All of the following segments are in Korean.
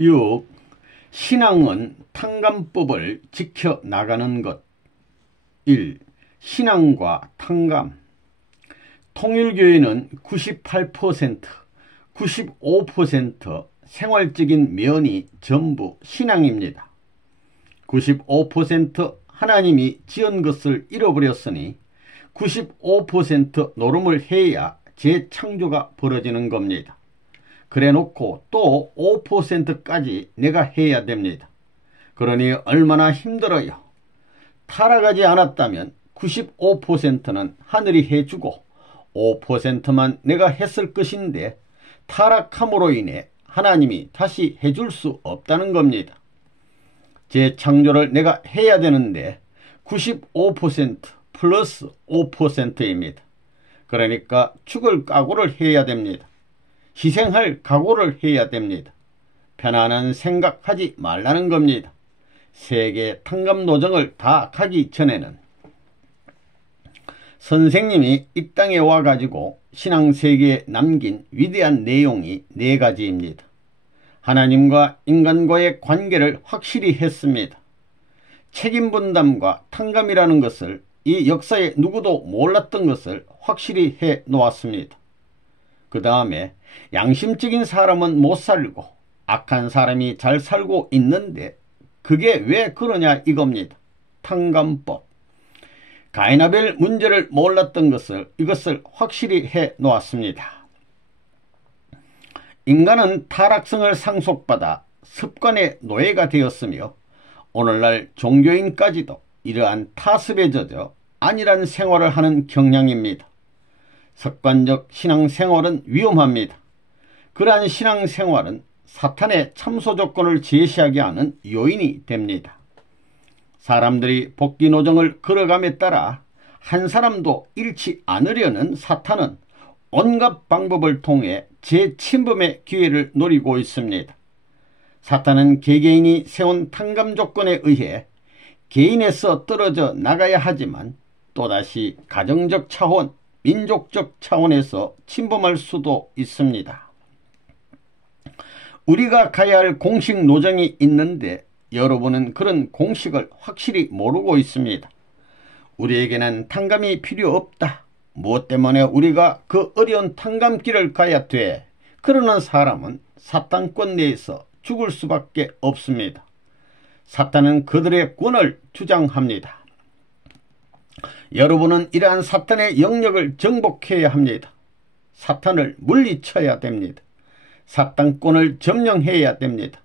6. 신앙은 탕감법을 지켜나가는 것. 1. 신앙과 탕감. 통일교회는 98%, 95% 생활적인 면이 전부 신앙입니다. 95% 하나님이 지은 것을 잃어버렸으니 95% 노름을 해야 재창조가 벌어지는 겁니다. 그래놓고 또 5%까지 내가 해야 됩니다. 그러니 얼마나 힘들어요. 타락하지 않았다면 95%는 하늘이 해주고 5%만 내가 했을 것인데 타락함으로 인해 하나님이 다시 해줄 수 없다는 겁니다. 재창조를 내가 해야 되는데 95% 플러스 5%입니다. 그러니까 죽을 각오를 해야 됩니다. 희생할 각오를 해야 됩니다. 편안한 생각하지 말라는 겁니다. 세계 탕감 노정을 다 가기 전에는 선생님이 이 땅에 와가지고 신앙세계에 남긴 위대한 내용이 4가지입니다. 하나님과 인간과의 관계를 확실히 했습니다. 책임분담과 탕감이라는 것을 이 역사에 누구도 몰랐던 것을 확실히 해 놓았습니다. 그 다음에 양심적인 사람은 못 살고 악한 사람이 잘 살고 있는데 그게 왜 그러냐 이겁니다. 탕감법. 가인아벨 문제를 몰랐던 것을 이것을 확실히 해 놓았습니다. 인간은 타락성을 상속받아 습관의 노예가 되었으며 오늘날 종교인까지도 이러한 타습에 젖어 안일한 생활을 하는 경향입니다. 습관적 신앙생활은 위험합니다. 그러한 신앙생활은 사탄의 참소 조건을 제시하게 하는 요인이 됩니다. 사람들이 복귀 노정을 걸어감에 따라 한 사람도 잃지 않으려는 사탄은 온갖 방법을 통해 재침범의 기회를 노리고 있습니다. 사탄은 개개인이 세운 탕감 조건에 의해 개인에서 떨어져 나가야 하지만 또다시 가정적 차원, 민족적 차원에서 침범할 수도 있습니다. 우리가 가야 할 공식 노정이 있는데 여러분은 그런 공식을 확실히 모르고 있습니다. 우리에게는 탕감이 필요 없다. 무엇 때문에 우리가 그 어려운 탕감길을 가야 돼? 그러는 사람은 사탄권 내에서 죽을 수밖에 없습니다. 사탄은 그들의 권을 주장합니다. 여러분은 이러한 사탄의 영역을 정복해야 합니다. 사탄을 물리쳐야 됩니다. 사탄권을 점령해야 됩니다.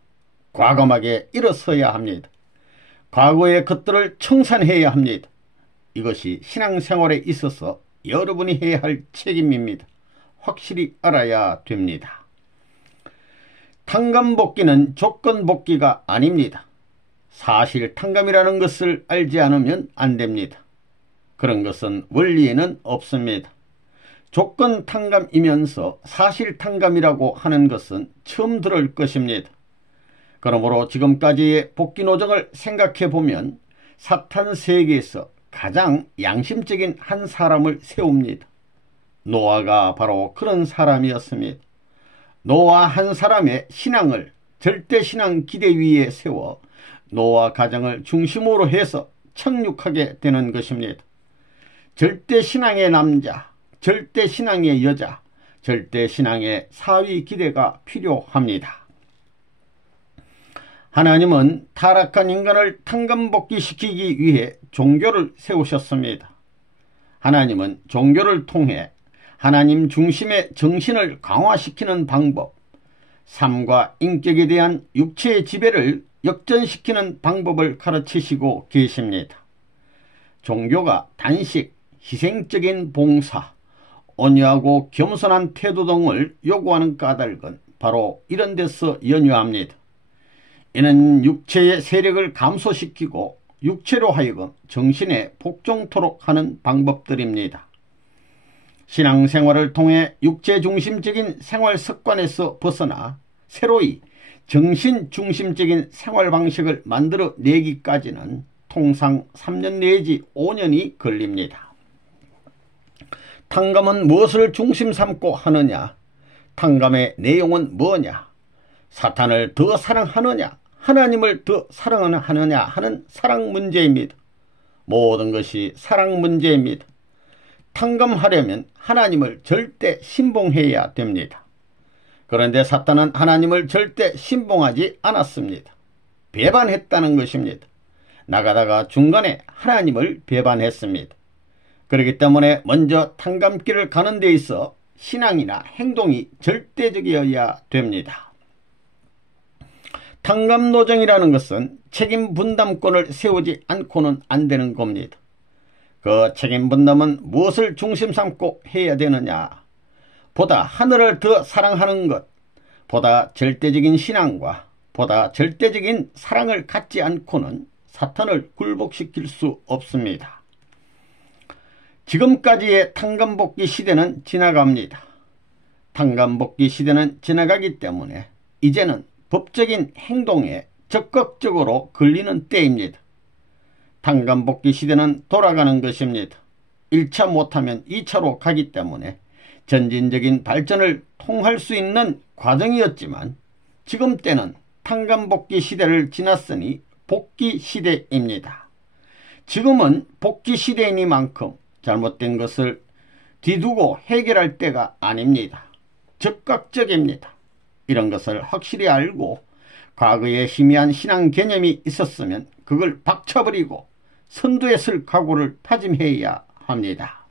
과감하게 일어서야 합니다. 과거의 것들을 청산해야 합니다. 이것이 신앙생활에 있어서 여러분이 해야 할 책임입니다. 확실히 알아야 됩니다. 탕감복귀는 조건복귀가 아닙니다. 사실 탕감이라는 것을 알지 않으면 안 됩니다. 그런 것은 원리에는 없습니다. 조건 탕감이면서 사실 탕감이라고 하는 것은 처음 들을 것입니다. 그러므로 지금까지의 복귀 노정을 생각해 보면 사탄 세계에서 가장 양심적인 한 사람을 세웁니다. 노아가 바로 그런 사람이었습니다. 노아 한 사람의 신앙을 절대신앙 기대 위에 세워 노아 가정을 중심으로 해서 착륙하게 되는 것입니다. 절대신앙의 남자, 절대신앙의 여자, 절대신앙의 사위 기대가 필요합니다. 하나님은 타락한 인간을 탕감복귀시키기 위해 종교를 세우셨습니다. 하나님은 종교를 통해 하나님 중심의 정신을 강화시키는 방법, 삶과 인격에 대한 육체의 지배를 역전시키는 방법을 가르치시고 계십니다. 종교가 단식, 희생적인 봉사, 온유하고 겸손한 태도 등을 요구하는 까닭은 바로 이런 데서 연유합니다. 이는 육체의 세력을 감소시키고 육체로 하여금 정신에 복종토록 하는 방법들입니다. 신앙생활을 통해 육체중심적인 생활 습관에서 벗어나 새로이 정신중심적인 생활 방식을 만들어 내기까지는 통상 3년 내지 5년이 걸립니다. 탕감은 무엇을 중심 삼고 하느냐? 탕감의 내용은 뭐냐? 사탄을 더 사랑하느냐, 하나님을 더 사랑하느냐 하는 사랑 문제입니다. 모든 것이 사랑 문제입니다. 탕감하려면 하나님을 절대 신봉해야 됩니다. 그런데 사탄은 하나님을 절대 신봉하지 않았습니다. 배반했다는 것입니다. 나가다가 중간에 하나님을 배반했습니다. 그렇기 때문에 먼저 탕감길을 가는 데 있어 신앙이나 행동이 절대적이어야 됩니다. 탕감노정이라는 것은 책임 분담권을 세우지 않고는 안 되는 겁니다. 그 책임 분담은 무엇을 중심 삼고 해야 되느냐? 보다 하늘을 더 사랑하는 것, 보다 절대적인 신앙과 보다 절대적인 사랑을 갖지 않고는 사탄을 굴복시킬 수 없습니다. 지금까지의 탕감복귀 시대는 지나갑니다. 탕감복귀 시대는 지나가기 때문에 이제는 법적인 행동에 적극적으로 걸리는 때입니다. 탕감복귀 시대는 돌아가는 것입니다. 1차 못하면 2차로 가기 때문에 전진적인 발전을 통할 수 있는 과정이었지만 지금 때는 탕감복귀 시대를 지났으니 복귀 시대입니다. 지금은 복귀 시대이니만큼 잘못된 것을 뒤두고 해결할 때가 아닙니다. 적극적입니다. 이런 것을 확실히 알고 과거에 희미한 신앙 개념이 있었으면 그걸 박쳐버리고 선두에 설 각오를 다짐해야 합니다.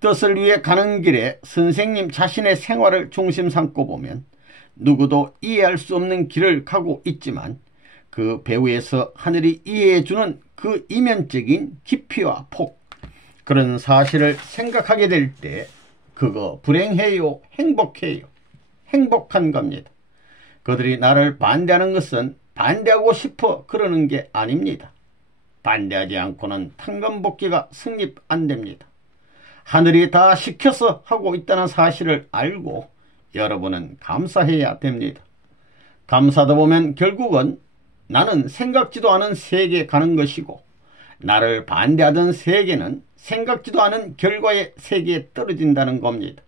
뜻을 위해 가는 길에 선생님 자신의 생활을 중심 삼고 보면 누구도 이해할 수 없는 길을 가고 있지만 그 배후에서 하늘이 이해해주는 그 이면적인 깊이와 폭, 그런 사실을 생각하게 될 때 그거 불행해요, 행복해요? 행복한 겁니다. 그들이 나를 반대하는 것은 반대하고 싶어 그러는 게 아닙니다. 반대하지 않고는 탕감복귀가 성립 안 됩니다. 하늘이 다 시켜서 하고 있다는 사실을 알고 여러분은 감사해야 됩니다. 감사하다 보면 결국은 나는 생각지도 않은 세계에 가는 것이고 나를 반대하던 세계는 생각지도 않은 결과의 세계에 떨어진다는 겁니다.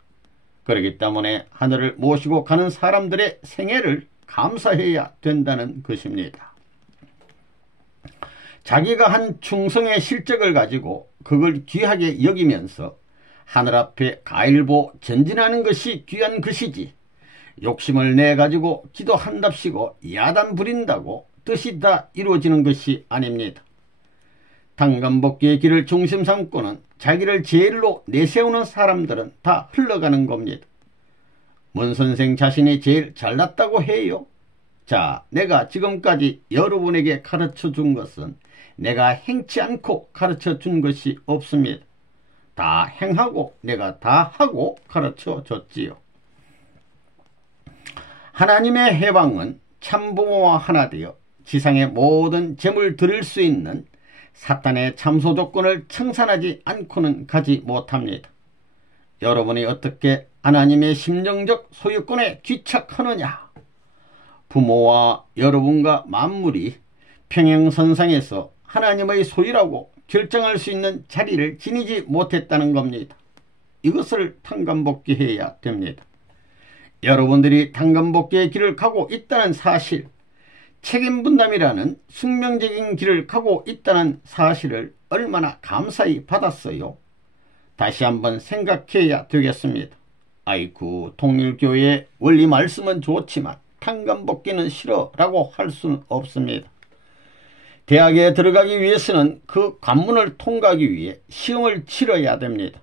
그렇기 때문에 하늘을 모시고 가는 사람들의 생애를 감사해야 된다는 것입니다. 자기가 한 충성의 실적을 가지고 그걸 귀하게 여기면서 하늘 앞에 가일보 전진하는 것이 귀한 것이지 욕심을 내가지고 기도한답시고 야단 부린다고 뜻이 다 이루어지는 것이 아닙니다. 탕감복귀의 길을 중심 삼고는 자기를 제일로 내세우는 사람들은 다 흘러가는 겁니다. 문 선생 자신이 제일 잘났다고 해요. 자, 내가 지금까지 여러분에게 가르쳐 준 것은 내가 행치 않고 가르쳐 준 것이 없습니다. 다 행하고 내가 다 하고 가르쳐 줬지요. 하나님의 해방은 참부모와 하나 되어 지상의 모든 재물 드릴 수 있는 사탄의 참소 조건을 청산하지 않고는 가지 못합니다. 여러분이 어떻게 하나님의 심정적 소유권에 귀착하느냐? 부모와 여러분과 만물이 평행선상에서 하나님의 소유라고 결정할 수 있는 자리를 지니지 못했다는 겁니다. 이것을 탕감복귀해야 됩니다. 여러분들이 탕감복귀의 길을 가고 있다는 사실, 책임분담이라는 숙명적인 길을 가고 있다는 사실을 얼마나 감사히 받았어요. 다시 한번 생각해야 되겠습니다. 아이쿠, 통일교의 원리 말씀은 좋지만 탕감복귀는 싫어 라고 할 수는 없습니다. 대학에 들어가기 위해서는 그 관문을 통과하기 위해 시험을 치러야 됩니다.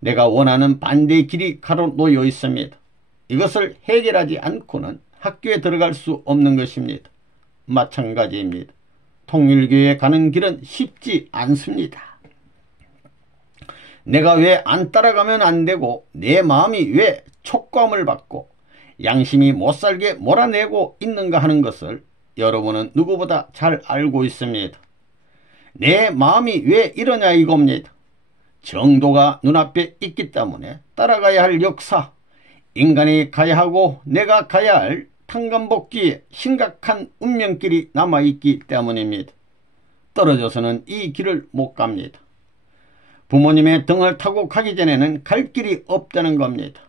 내가 원하는 반대의 길이 가로놓여 있습니다. 이것을 해결하지 않고는 학교에 들어갈 수 없는 것입니다. 마찬가지입니다. 통일교에 가는 길은 쉽지 않습니다. 내가 왜 안 따라가면 안 되고 내 마음이 왜 촉감을 받고 양심이 못살게 몰아내고 있는가 하는 것을 여러분은 누구보다 잘 알고 있습니다. 내 마음이 왜 이러냐 이겁니다. 정도가 눈앞에 있기 때문에 따라가야 할 역사, 인간이 가야 하고 내가 가야 할 탕감복귀에 심각한 운명길이 남아있기 때문입니다. 떨어져서는 이 길을 못 갑니다. 부모님의 등을 타고 가기 전에는 갈 길이 없다는 겁니다.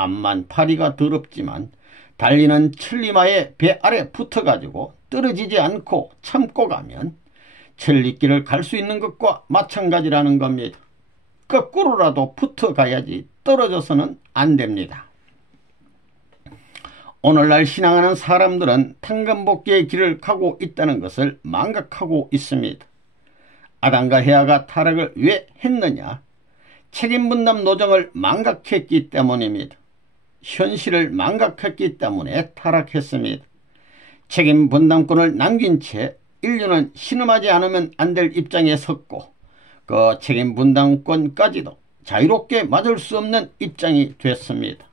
암만 파리가 더럽지만 달리는 천리마의 배 아래 붙어가지고 떨어지지 않고 참고 가면 천리길을 갈 수 있는 것과 마찬가지라는 겁니다. 거꾸로라도 붙어가야지 떨어져서는 안 됩니다. 오늘날 신앙하는 사람들은 탕감복귀의 길을 가고 있다는 것을 망각하고 있습니다. 아담과 헤아가 타락을 왜 했느냐? 책임분담 노정을 망각했기 때문입니다. 현실을 망각했기 때문에 타락했습니다. 책임분담권을 남긴 채 인류는 신음하지 않으면 안 될 입장에 섰고 그 책임분담권까지도 자유롭게 맞을 수 없는 입장이 됐습니다.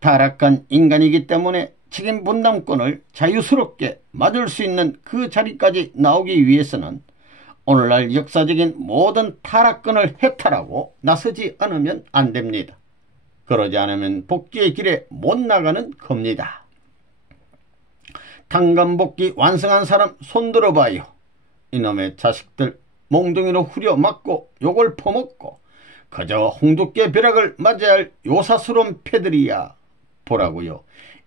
타락한 인간이기 때문에 책임분담권을 자유스럽게 맞을 수 있는 그 자리까지 나오기 위해서는 오늘날 역사적인 모든 타락권을 해탈하고 나서지 않으면 안 됩니다. 그러지 않으면 복귀의 길에 못 나가는 겁니다. 탕감복귀 완성한 사람 손 들어봐요. 이놈의 자식들 몽둥이로 후려 맞고 욕을 퍼먹고 그저 홍두깨 벼락을 맞아야 할 요사스러운 패들이야. 보라고요.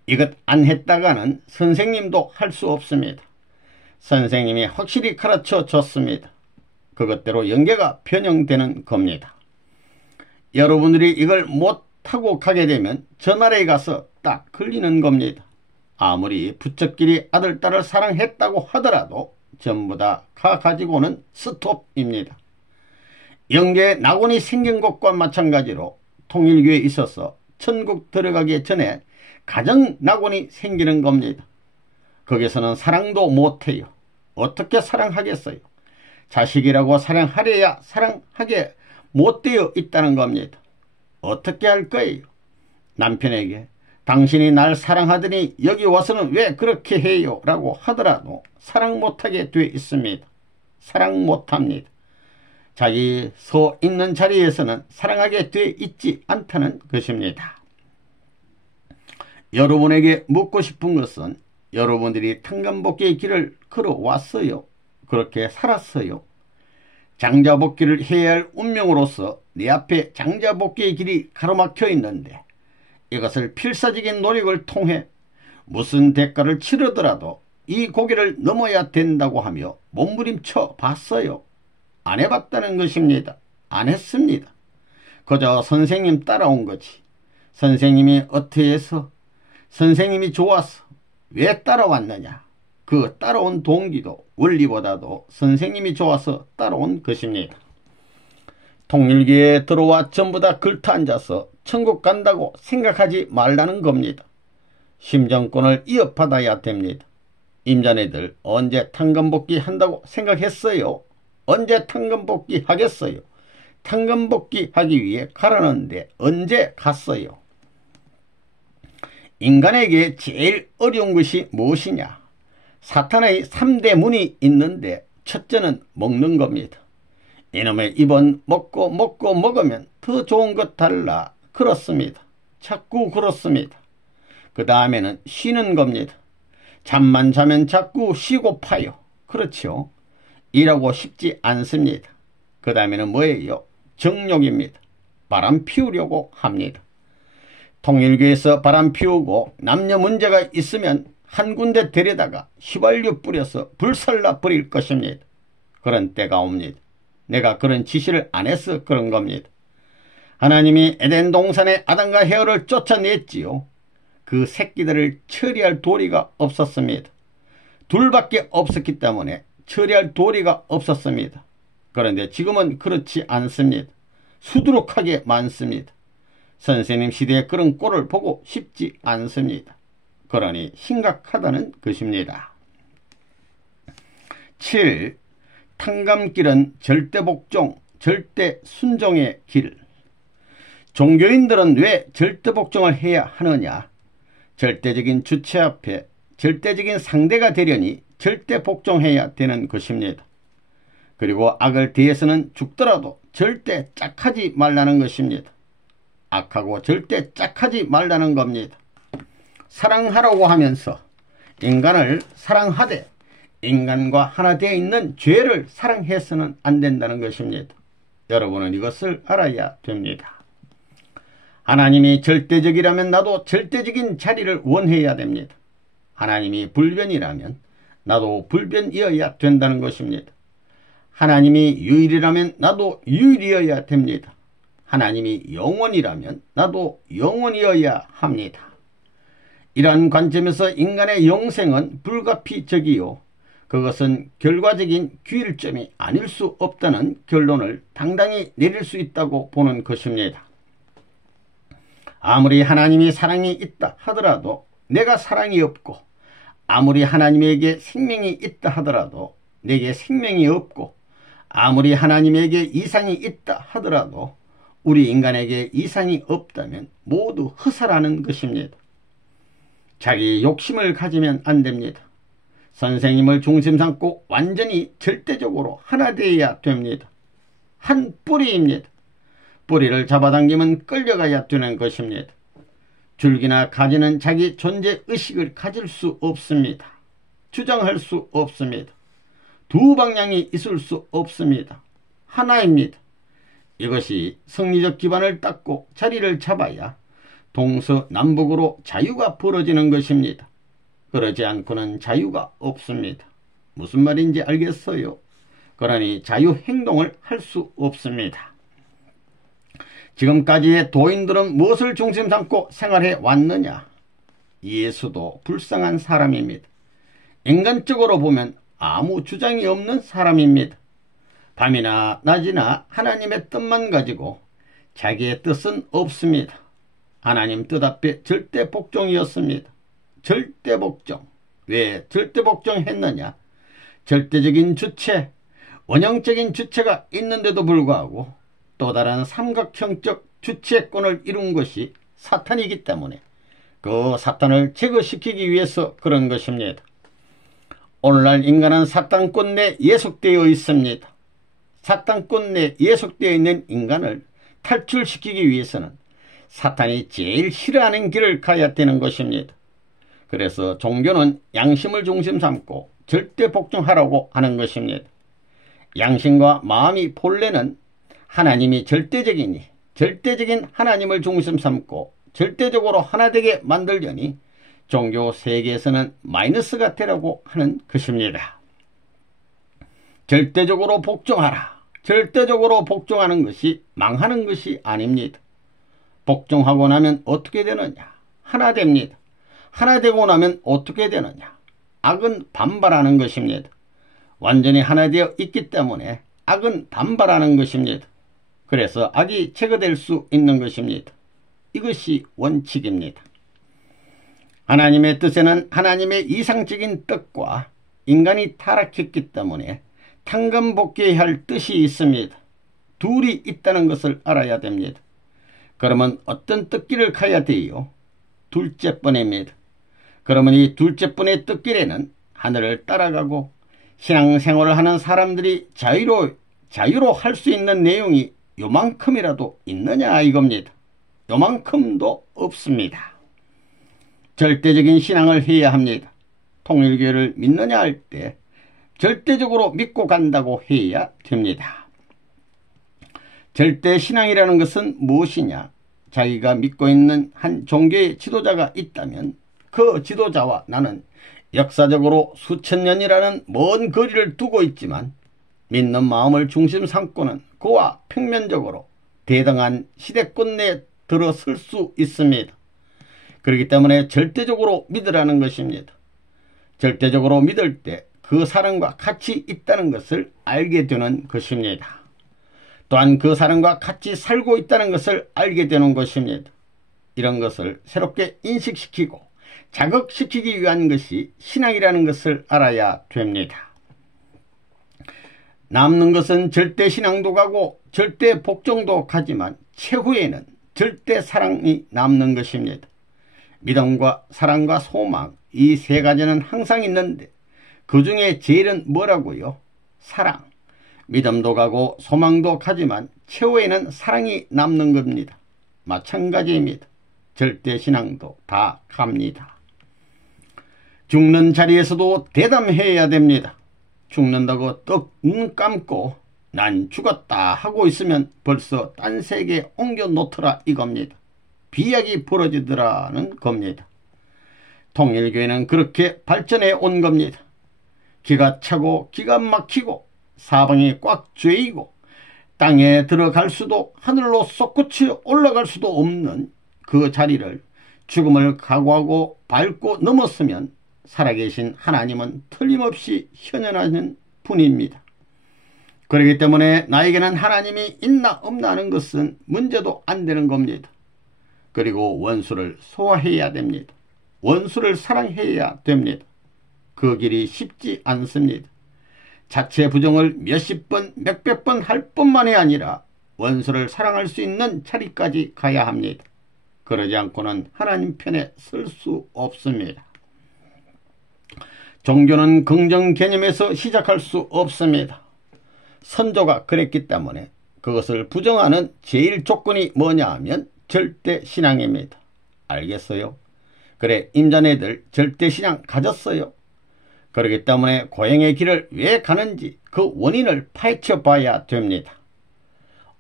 이것 안 했다가는 선생님도 할 수 없습니다. 선생님이 확실히 가르쳐 줬습니다. 그것대로 연계가 변형되는 겁니다. 여러분들이 이걸 못하고 가게 되면 저 나라에 가서 딱 걸리는 겁니다. 아무리 부처끼리 아들, 딸을 사랑했다고 하더라도 전부 다 가지고는 스톱입니다. 영계 낙원이 생긴 것과 마찬가지로 통일교에 있어서 천국 들어가기 전에 가정 낙원이 생기는 겁니다. 거기서는 사랑도 못해요. 어떻게 사랑하겠어요? 자식이라고 사랑하려야 사랑하게 못되어 있다는 겁니다. 어떻게 할 거예요? 남편에게 당신이 날 사랑하더니 여기 와서는 왜 그렇게 해요? 라고 하더라도 사랑 못하게 돼 있습니다. 사랑 못합니다. 자기 서 있는 자리에서는 사랑하게 돼 있지 않다는 것입니다. 여러분에게 묻고 싶은 것은 여러분들이 탕감복귀의 길을 걸어왔어요? 그렇게 살았어요? 장자복귀를 해야 할 운명으로서 내 앞에 장자복귀의 길이 가로막혀 있는데 이것을 필사적인 노력을 통해 무슨 대가를 치르더라도 이 고개를 넘어야 된다고 하며 몸부림쳐 봤어요? 안 해봤다는 것입니다. 안 했습니다. 그저 선생님 따라온 거지. 선생님이 어떻게 해서 선생님이 좋아서 왜 따라왔느냐? 그 따라온 동기도 원리보다도 선생님이 좋아서 따라온 것입니다. 통일교에 들어와 전부 다 걸터앉아서 천국 간다고 생각하지 말라는 겁니다. 심정권을 이어받아야 됩니다. 임자네들 언제 탕감복귀 한다고 생각했어요? 언제 탕감복귀 하겠어요? 탕감복귀 하기 위해 가라는데 언제 갔어요? 인간에게 제일 어려운 것이 무엇이냐? 사탄의 3대 문이 있는데 첫째는 먹는 겁니다. 이놈의 입은 먹고 먹으면 더 좋은 것 달라. 그렇습니다. 자꾸 그렇습니다. 그 다음에는 쉬는 겁니다. 잠만 자면 자꾸 쉬고파요. 그렇죠. 일하고 싶지 않습니다. 그 다음에는 뭐예요? 정욕입니다. 바람 피우려고 합니다. 통일교에서 바람 피우고 남녀 문제가 있으면 한 군데 데려다가 휘발유 뿌려서 불살라 버릴 것입니다. 그런 때가 옵니다. 내가 그런 지시를 안 해서 그런 겁니다. 하나님이 에덴 동산에 아담과 헤아를 쫓아냈지요. 그 새끼들을 처리할 도리가 없었습니다. 둘밖에 없었기 때문에 처리할 도리가 없었습니다. 그런데 지금은 그렇지 않습니다. 수두룩하게 많습니다. 선생님 시대에 그런 꼴을 보고 싶지 않습니다. 그러니 심각하다는 것입니다. 7. 탕감길은 절대복종, 절대순종의 길. 종교인들은 왜 절대복종을 해야 하느냐? 절대적인 주체 앞에 절대적인 상대가 되려니 절대복종해야 되는 것입니다. 그리고 악을 대해서는 죽더라도 절대 짝하지 말라는 것입니다. 악하고 절대 짝하지 말라는 겁니다. 사랑하라고 하면서 인간을 사랑하되 인간과 하나 되어 있는 죄를 사랑해서는 안 된다는 것입니다. 여러분은 이것을 알아야 됩니다. 하나님이 절대적이라면 나도 절대적인 자리를 원해야 됩니다. 하나님이 불변이라면 나도 불변이어야 된다는 것입니다. 하나님이 유일이라면 나도 유일이어야 됩니다. 하나님이 영원이라면 나도 영원이어야 합니다. 이러한 관점에서 인간의 영생은 불가피적이요, 그것은 결과적인 귀일점이 아닐 수 없다는 결론을 당당히 내릴 수 있다고 보는 것입니다. 아무리 하나님이 사랑이 있다 하더라도 내가 사랑이 없고, 아무리 하나님에게 생명이 있다 하더라도 내게 생명이 없고, 아무리 하나님에게 이상이 있다 하더라도 우리 인간에게 이상이 없다면 모두 허사라는 것입니다. 자기 욕심을 가지면 안 됩니다. 선생님을 중심 삼고 완전히 절대적으로 하나 되어야 됩니다. 한 뿌리입니다. 뿌리를 잡아당기면 끌려가야 되는 것입니다. 줄기나 가지는 자기 존재의식을 가질 수 없습니다. 주장할 수 없습니다. 두 방향이 있을 수 없습니다. 하나입니다. 이것이 성리적 기반을 닦고 자리를 잡아야 동서남북으로 자유가 벌어지는 것입니다. 그러지 않고는 자유가 없습니다. 무슨 말인지 알겠어요? 그러니 자유행동을 할 수 없습니다. 지금까지의 도인들은 무엇을 중심 삼고 생활해 왔느냐? 예수도 불쌍한 사람입니다. 인간적으로 보면 아무 주장이 없는 사람입니다. 밤이나 낮이나 하나님의 뜻만 가지고 자기의 뜻은 없습니다. 하나님 뜻 앞에 절대 복종이었습니다. 절대 복종. 왜 절대 복종했느냐? 절대적인 주체, 원형적인 주체가 있는데도 불구하고 또 다른 삼각형적 주체권을 이룬 것이 사탄이기 때문에 그 사탄을 제거시키기 위해서 그런 것입니다. 오늘날 인간은 사탄권 내에 예속되어 있습니다. 사탄권 내에 예속되어 있는 인간을 탈출시키기 위해서는 사탄이 제일 싫어하는 길을 가야 되는 것입니다. 그래서 종교는 양심을 중심 삼고 절대 복종하라고 하는 것입니다. 양심과 마음이 본래는 하나님이 절대적이니 절대적인 하나님을 중심 삼고 절대적으로 하나 되게 만들려니 종교 세계에서는 마이너스가 되라고 하는 것입니다. 절대적으로 복종하라. 절대적으로 복종하는 것이 망하는 것이 아닙니다. 복종하고 나면 어떻게 되느냐? 하나 됩니다. 하나 되고 나면 어떻게 되느냐? 악은 반발하는 것입니다. 완전히 하나 되어 있기 때문에 악은 반발하는 것입니다. 그래서 악이 제거될 수 있는 것입니다. 이것이 원칙입니다. 하나님의 뜻에는 하나님의 이상적인 뜻과 인간이 타락했기 때문에 탕감복귀해야 할 뜻이 있습니다. 둘이 있다는 것을 알아야 됩니다. 그러면 어떤 뜻길을 가야 돼요? 둘째번입니다. 그러면 이 둘째번의 뜻길에는 하늘을 따라가고 신앙생활을 하는 사람들이 자유로 할 수 있는 내용이 요만큼이라도 있느냐 이겁니다. 요만큼도 없습니다. 절대적인 신앙을 해야 합니다. 통일교를 믿느냐 할 때 절대적으로 믿고 간다고 해야 됩니다. 절대신앙이라는 것은 무엇이냐? 자기가 믿고 있는 한 종교의 지도자가 있다면 그 지도자와 나는 역사적으로 수천 년이라는 먼 거리를 두고 있지만 믿는 마음을 중심 삼고는 그와 평면적으로 대등한 시대권 내에 들어설 수 있습니다. 그렇기 때문에 절대적으로 믿으라는 것입니다. 절대적으로 믿을 때 그 사람과 같이 있다는 것을 알게 되는 것입니다. 또한 그 사람과 같이 살고 있다는 것을 알게 되는 것입니다. 이런 것을 새롭게 인식시키고 자극시키기 위한 것이 신앙이라는 것을 알아야 됩니다. 남는 것은 절대 신앙도 가고 절대 복종도 가지만 최후에는 절대 사랑이 남는 것입니다. 믿음과 사랑과 소망, 이 세 가지는 항상 있는데 그 중에 제일은 뭐라고요? 사랑. 믿음도 가고 소망도 가지만 최후에는 사랑이 남는 겁니다. 마찬가지입니다. 절대 신앙도 다 갑니다. 죽는 자리에서도 대담해야 됩니다. 죽는다고 떡 눈 감고 난 죽었다 하고 있으면 벌써 딴 세계에 옮겨 놓더라 이겁니다. 비약이 벌어지더라는 겁니다. 통일교회는 그렇게 발전해 온 겁니다. 기가 차고 기가 막히고 사방이 꽉 죄이고 땅에 들어갈 수도 하늘로 솟구쳐 올라갈 수도 없는 그 자리를 죽음을 각오하고 밟고 넘었으면 살아계신 하나님은 틀림없이 현현하는 분입니다. 그렇기 때문에 나에게는 하나님이 있나 없나 하는 것은 문제도 안 되는 겁니다. 그리고 원수를 소화해야 됩니다. 원수를 사랑해야 됩니다. 그 길이 쉽지 않습니다. 자체 부정을 몇십 번, 몇백 번 할 뿐만이 아니라 원수를 사랑할 수 있는 자리까지 가야 합니다. 그러지 않고는 하나님 편에 설 수 없습니다. 종교는 긍정 개념에서 시작할 수 없습니다. 선조가 그랬기 때문에 그것을 부정하는 제일 조건이 뭐냐 하면 절대신앙입니다. 알겠어요? 그래, 임자네들 절대신앙 가졌어요. 그렇기 때문에 고행의 길을 왜 가는지 그 원인을 파헤쳐 봐야 됩니다.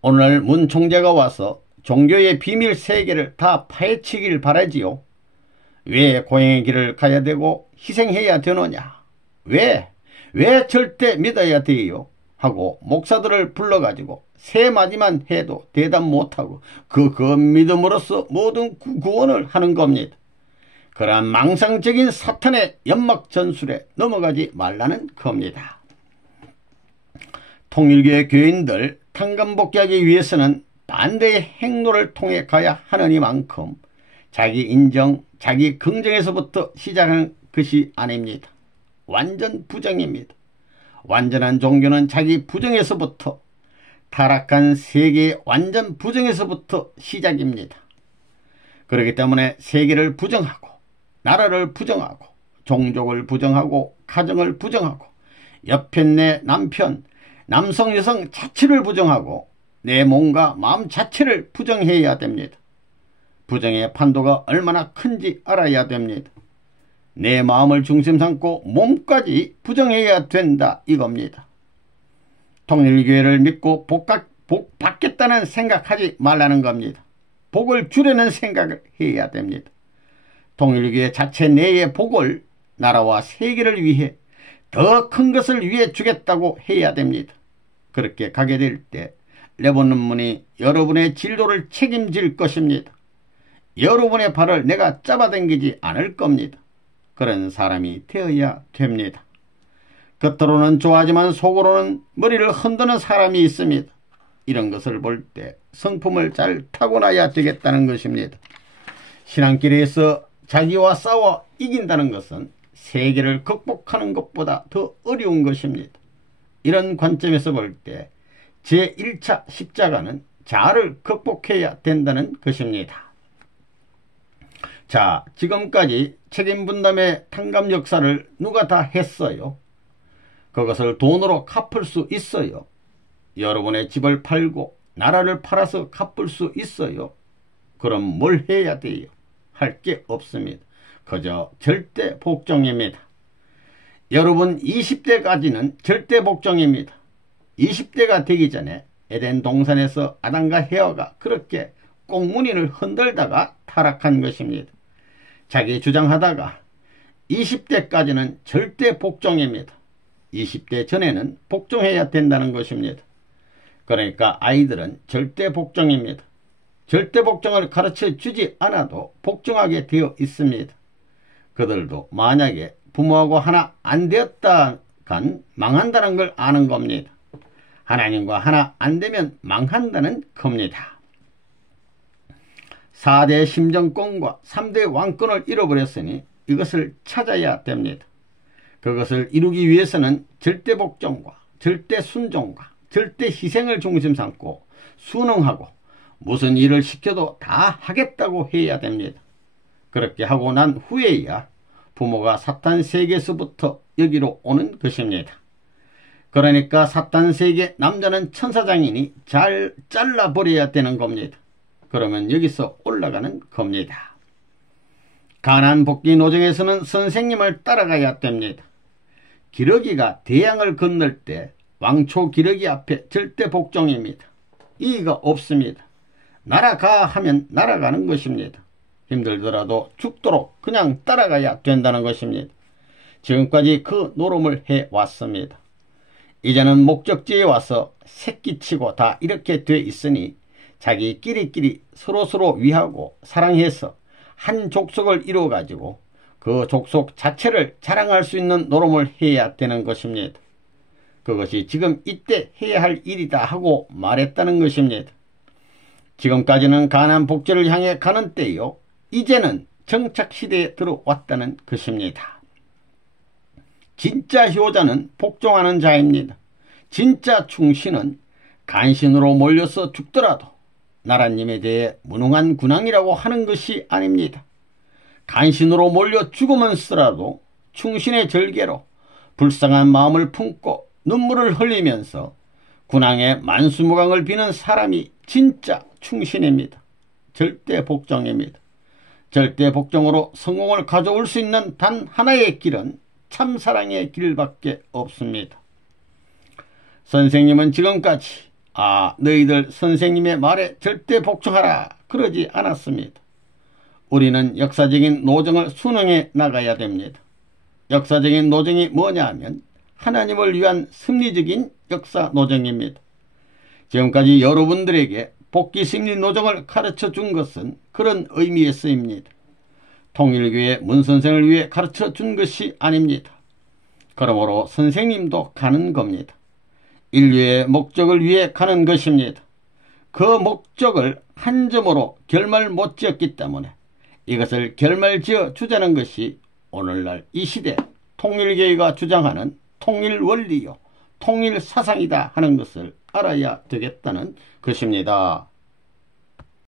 오늘 문 총재가 와서 종교의 비밀 세계를 다 파헤치길 바라지요. 왜 고행의 길을 가야 되고 희생해야 되느냐? 왜 절대 믿어야 돼요? 하고 목사들을 불러가지고 세 마디만 해도 대답 못하고 그 믿음으로써 모든 구원을 하는 겁니다. 그러한 망상적인 사탄의 연막 전술에 넘어가지 말라는 겁니다. 통일교회 교인들 탕감복귀하기 위해서는 반대의 행로를 통해 가야 하느니만큼 자기 인정, 자기 긍정에서부터 시작하는 것이 아닙니다. 완전 부정입니다. 완전한 종교는 자기 부정에서부터, 타락한 세계의 완전 부정에서부터 시작입니다. 그렇기 때문에 세계를 부정하고 나라를 부정하고 종족을 부정하고 가정을 부정하고 옆에 내 남편, 남성 여성 자체를 부정하고 내 몸과 마음 자체를 부정해야 됩니다. 부정의 판도가 얼마나 큰지 알아야 됩니다. 내 마음을 중심 삼고 몸까지 부정해야 된다 이겁니다. 통일교회를 믿고 복 받겠다는 생각하지 말라는 겁니다. 복을 주려는 생각을 해야 됩니다. 통일교회 자체 내의 복을 나라와 세계를 위해 더 큰 것을 위해 주겠다고 해야 됩니다. 그렇게 가게 될 때 레몬문이 여러분의 진로를 책임질 것입니다. 여러분의 발을 내가 잡아당기지 않을 겁니다. 그런 사람이 되어야 됩니다. 겉으로는 좋아하지만 속으로는 머리를 흔드는 사람이 있습니다. 이런 것을 볼 때 성품을 잘 타고나야 되겠다는 것입니다. 신앙길에서 자기와 싸워 이긴다는 것은 세계를 극복하는 것보다 더 어려운 것입니다. 이런 관점에서 볼 때 제1차 십자가는 자아를 극복해야 된다는 것입니다. 자, 지금까지 책임분담의 탕감 역사를 누가 다 했어요? 그것을 돈으로 갚을 수 있어요? 여러분의 집을 팔고 나라를 팔아서 갚을 수 있어요? 그럼 뭘 해야 돼요? 할 게 없습니다. 그저 절대 복종입니다. 여러분 20대까지는 절대 복종입니다. 20대가 되기 전에 에덴 동산에서 아담과 헤어가 그렇게 꽁무니를 흔들다가 타락한 것입니다. 자기 주장하다가 20대까지는 절대 복종입니다. 20대 전에는 복종해야 된다는 것입니다. 그러니까 아이들은 절대 복종입니다. 절대 복종을 가르쳐 주지 않아도 복종하게 되어 있습니다. 그들도 만약에 부모하고 하나 안 되었다간 망한다는 걸 아는 겁니다. 하나님과 하나 안 되면 망한다는 겁니다. 4대 심정권과 3대 왕권을 잃어버렸으니 이것을 찾아야 됩니다. 그것을 이루기 위해서는 절대 복종과 절대 순종과 절대 희생을 중심 삼고 순응하고 무슨 일을 시켜도 다 하겠다고 해야 됩니다. 그렇게 하고 난 후에야 부모가 사탄 세계에서부터 여기로 오는 것입니다. 그러니까 사탄 세계 남자는 천사장이니 잘 잘라버려야 되는 겁니다. 그러면 여기서 올라가는 겁니다. 가난 복귀 노정에서는 선생님을 따라가야 됩니다. 기러기가 대양을 건널 때 왕초 기러기 앞에 절대 복종입니다. 이의가 없습니다. 날아가 하면 날아가는 것입니다. 힘들더라도 죽도록 그냥 따라가야 된다는 것입니다. 지금까지 그 노름을 해왔습니다. 이제는 목적지에 와서 새끼치고 다 이렇게 돼 있으니 자기끼리끼리 서로서로 위하고 사랑해서 한 족속을 이루어가지고 그 족속 자체를 자랑할 수 있는 노름을 해야 되는 것입니다. 그것이 지금 이때 해야 할 일이다 하고 말했다는 것입니다. 지금까지는 가난 복제를 향해 가는 때요. 이제는 정착시대에 들어왔다는 것입니다. 진짜 효자는 복종하는 자입니다. 진짜 충신은 간신으로 몰려서 죽더라도 나라님에 대해 무능한 군왕이라고 하는 것이 아닙니다. 간신으로 몰려 죽으면 쓰라도 충신의 절개로 불쌍한 마음을 품고 눈물을 흘리면서 군왕의 만수무강을 비는 사람이 진짜 충신입니다. 절대 복종입니다. 절대 복종으로 성공을 가져올 수 있는 단 하나의 길은 참사랑의 길밖에 없습니다. 선생님은 지금까지 너희들 선생님의 말에 절대 복종하라 그러지 않았습니다. 우리는 역사적인 노정을 순응해 나가야 됩니다. 역사적인 노정이 뭐냐 하면 하나님을 위한 승리적인 역사 노정입니다. 지금까지 여러분들에게 복귀 승리 노정을 가르쳐 준 것은 그런 의미에서입니다. 통일교회 문선생을 위해 가르쳐 준 것이 아닙니다. 그러므로 선생님도 가는 겁니다. 인류의 목적을 위해 가는 것입니다. 그 목적을 한 점으로 결말 못 지었기 때문에 이것을 결말지어 주자는 것이 오늘날 이 시대 통일교회가 주장하는 통일원리요 통일사상이다 하는 것을 알아야 되겠다는 것입니다.